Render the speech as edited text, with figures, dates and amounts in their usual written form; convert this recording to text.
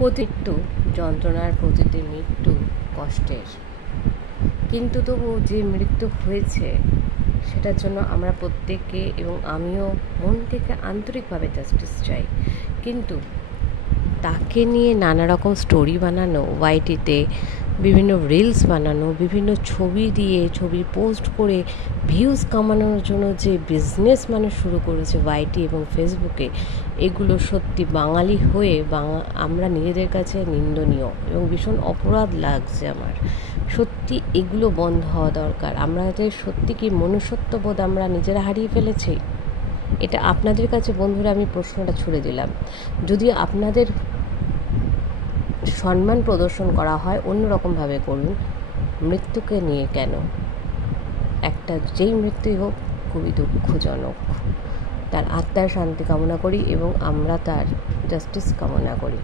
মৃত্যু যন্ত্রণার, প্রতিটি মৃত্যু কষ্টের, কিন্তু তবু যে মৃত্যু হয়েছে সেটার জন্য আমরা প্রত্যেকে এবং আমিও মন থেকে আন্তরিকভাবে জাস্টিস চাই। কিন্তু তাকে নিয়ে নানা রকম স্টোরি বানানো, ওয়াইটিতে বিভিন্ন রিলস বানানো, বিভিন্ন ছবি দিয়ে ছবি পোস্ট করে ভিউজ কামানোর জন্য যে বিজনেস মানুষ শুরু করেছে ওয়াইটি এবং ফেসবুকে, এগুলো সত্যি বাঙালি হয়ে আমরা নিজেদের কাছে নিন্দনীয় এবং ভীষণ অপরাধ লাগছে আমার। সত্যি এগুলো বন্ধ হওয়া দরকার। আমরা যে সত্যি কি মনুষ্যত্ববোধ আমরা নিজেরা হারিয়ে ফেলেছি? এটা আপনাদের কাছে বন্ধুরা আমি প্রশ্নটা ছুড়ে দিলাম। যদি আপনাদের সম্মান প্রদর্শন করা হয়, অন্যরকমভাবে করুন। মৃত্যুকে নিয়ে কেন? একটা যেই মৃত্যুই হোক খুবই দুঃখজনক। তার আত্মার শান্তি কামনা করি এবং আমরা তার জাস্টিস কামনা করি।